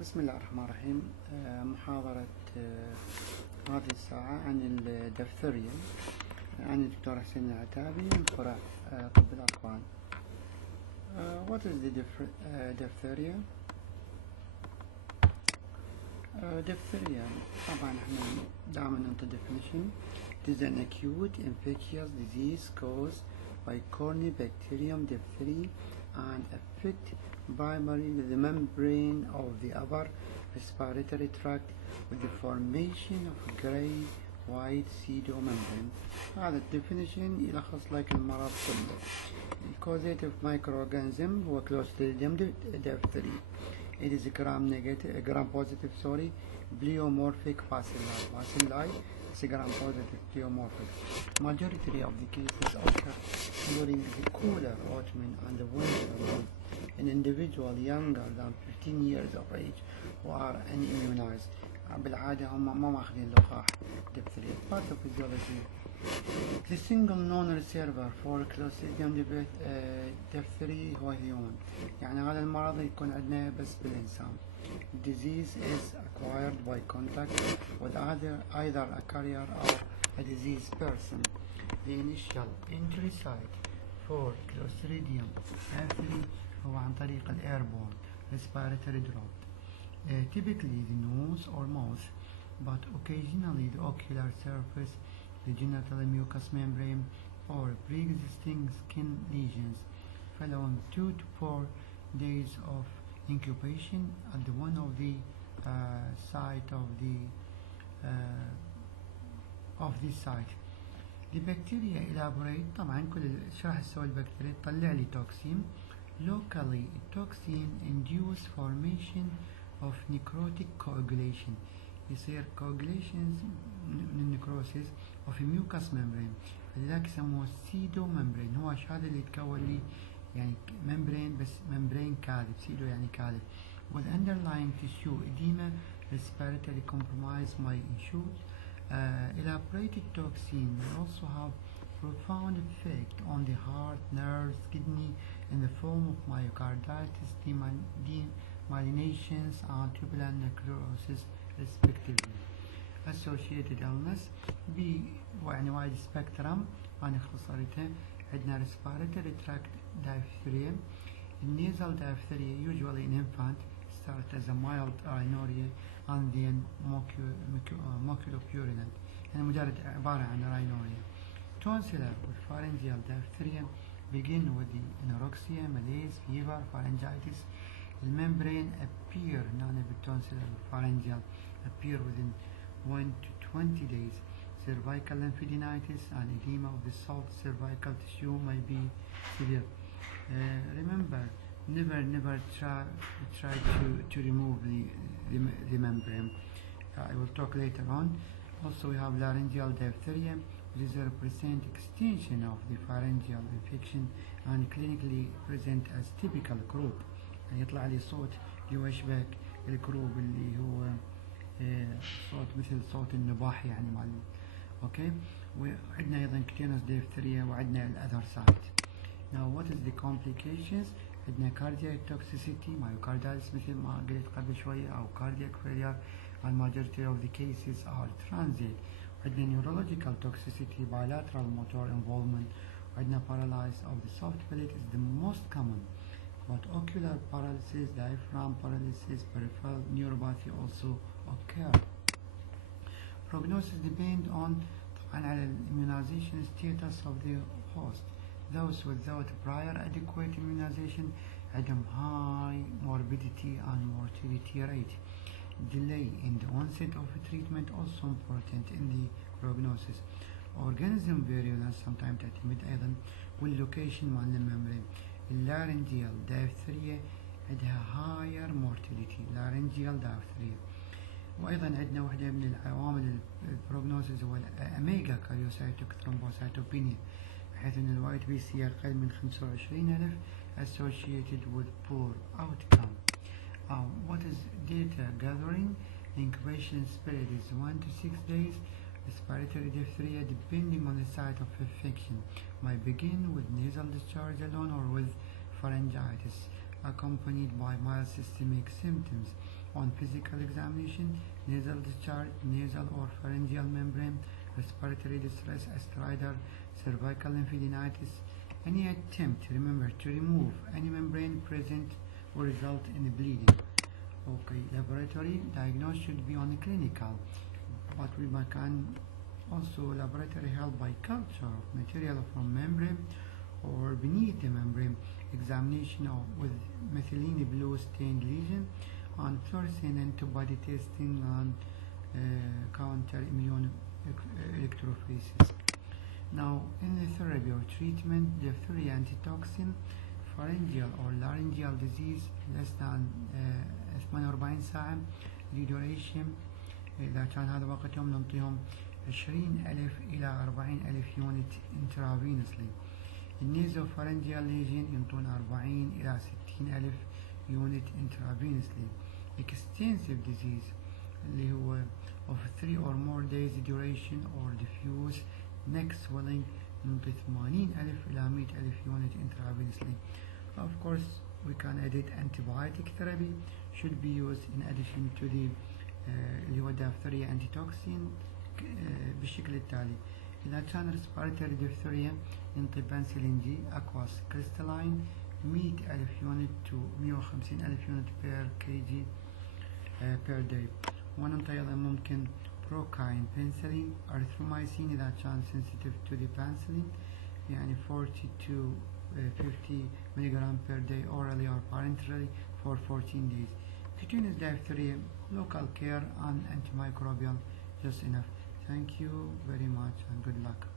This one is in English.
بسم الله الرحمن الرحيم. محاضرة هذه الساعة عن الدفتريا عن الدكتور حسين العتابي من فرع طب الأطفال. What is the diphtheria? Diphtheria طبعا احنا دائما نعطي definition. It is an acute infectious disease caused by Corynebacterium diphtheria and affect primarily the membrane of the upper respiratory tract with the formation of grey white pseudomembrane. هذا الديفينيشن يلخص لك المرض كله. Causative microorganism هو Clostridium diphtheria. It is gram positive pleomorphic bacilli. It's gram positive pleomorphic. Majority of the cases occur during the cooler autumn and the winter months in individuals younger than 15 years of age who are unimmunized. بالعادة هم ما ماخذين لقاح diphtheria. Pathophysiology. The single known reservoir for Clostridium diphtheria هو human. يعني هذا المرض يكون عندنا بس بالإنسان. Disease is acquired by contact with either a carrier or a diseased person. The initial entry site for Clostridium diphtheria هو عن طريق airborne respiratory drought. Typically the nose or mouth, but occasionally the ocular surface, the genital mucous membrane, or pre-existing skin lesions following 2 to 4 days of incubation at one of the site of this site. The bacteria elaborate. طبعا كل شرح تسوي البكتيريا تطلع لي توكسين. Locally, toxin induce formation of necrotic coagulation. يصير coagulations من necrosis of a mucous membrane. لذلك يسموه pseudo membrane. هو هذا اللي يتكون لي يعني membrane بس membrane كاذب. pseudo يعني كاذب. With underlying tissue edema, respiratory compromise might ensue. Elaborated toxin may also have profound effect on the heart, nerves, kidney in the form of myocarditis, demyelinations, and tubular necrosis respectively. Associated illness يعني وايد spectrum. أنا اختصرتها. عندنا respiratory tract diphtheria. Nasal diphtheria usually in infant start as a mild rhinorrhea and then maculopurulent. يعني مجرد عبارة عن rhinorrhea. Tonsillar with pharyngeal diphtheria begin with the anorexia, malaise, fever, pharyngitis. The membrane appear non-tonsillar pharyngeal appear within 1 to 20 days. Cervical lymphadenitis and edema of the soft cervical tissue may be severe. Remember, never try to remove the membrane. I will talk later on. Also, we have laryngeal diphtheria, which is a represent extension of the pharyngeal infection and clinically present as typical croup. يعني يطلع لي صوت يشبه الكروب اللي هو صوت مثل صوت النباح يعني مال. اوكي. وعندنا ايضا cutaneous diphtheria وعندنا الاذر سايت. Now what is the complications? عندنا cardiac toxicity, myocarditis مثل ما قلت قبل شوية أو cardiac failure, and majority of the cases are transient. عندنا neurological toxicity, bilateral motor involvement. عندنا paralysis of the soft palate is the most common, but ocular paralysis, diaphragm paralysis, peripheral neuropathy also occur. Prognosis depend on طبعا على immunization status of the host. Those without prior adequate immunization عندهم high morbidity and mortality rate. Delay in the onset of treatment also important in the prognosis. Organism virulence sometimes تعتمد أيضا والlocation مال الممبرين. Laryngeal diphtheria عندها higher mortality. Laryngeal diphtheria. وأيضا عندنا واحدة من العوامل البروغنوسيس هو الأميجا كاريوسايتوك ثرومبوسايتوبينيا، بحيث أن الوايت بي سي أقل من 25,000 associated with poor outcome. What is data gathering? Incubation period is 1 to 6 days. Respiratory diphtheria, depending on the site of infection, might begin with nasal discharge alone or with pharyngitis. accompanied by mild systemic symptoms. On physical examination, nasal discharge, nasal or pharyngeal membrane, respiratory distress, stridor, cervical lymphadenitis. Any attempt, remember, to remove any membrane present will result in bleeding. Okay, laboratory diagnosis should be on clinical, but we can also laboratory help by culture of material from membrane or beneath the membrane, examination with methylene blue stained lesion, on fluorescent antibody testing on counter immune electrophoresis. Now, in the therapy or treatment, diphtheria antitoxin, pharyngeal or laryngeal disease less than 48 ساعة duration. إذا كان هذا وقتهم نعطيهم 20,000 إلى 40,000 يونت intravenously. النيزوفارنجيال ليجن ينطون 40 إلى 60,000 يونت intravenously. Extensive disease اللي هو of 3 or more days duration or diffuse neck swelling ننطي 80,000 إلى 100,000 unit intravenously. Of course, we can add antibiotic therapy should be used in addition to the اللي هو diphtheria antitoxin بالشكل التالي. إذا كان respiratory diphtheria ننطي بنسلين جي aqueous crystalline 100,000 unit to 150,000 unit per kg per day. وننطي أيضا ممكن بروكاين بنسلين أريثرومايسين إذا كان sensitive to the penicillin يعني 40 to 50 milligram per day orally or parenterally for 14 days. Cutaneous diphtheria, local care and antimicrobial just enough. Thank you very much and good luck.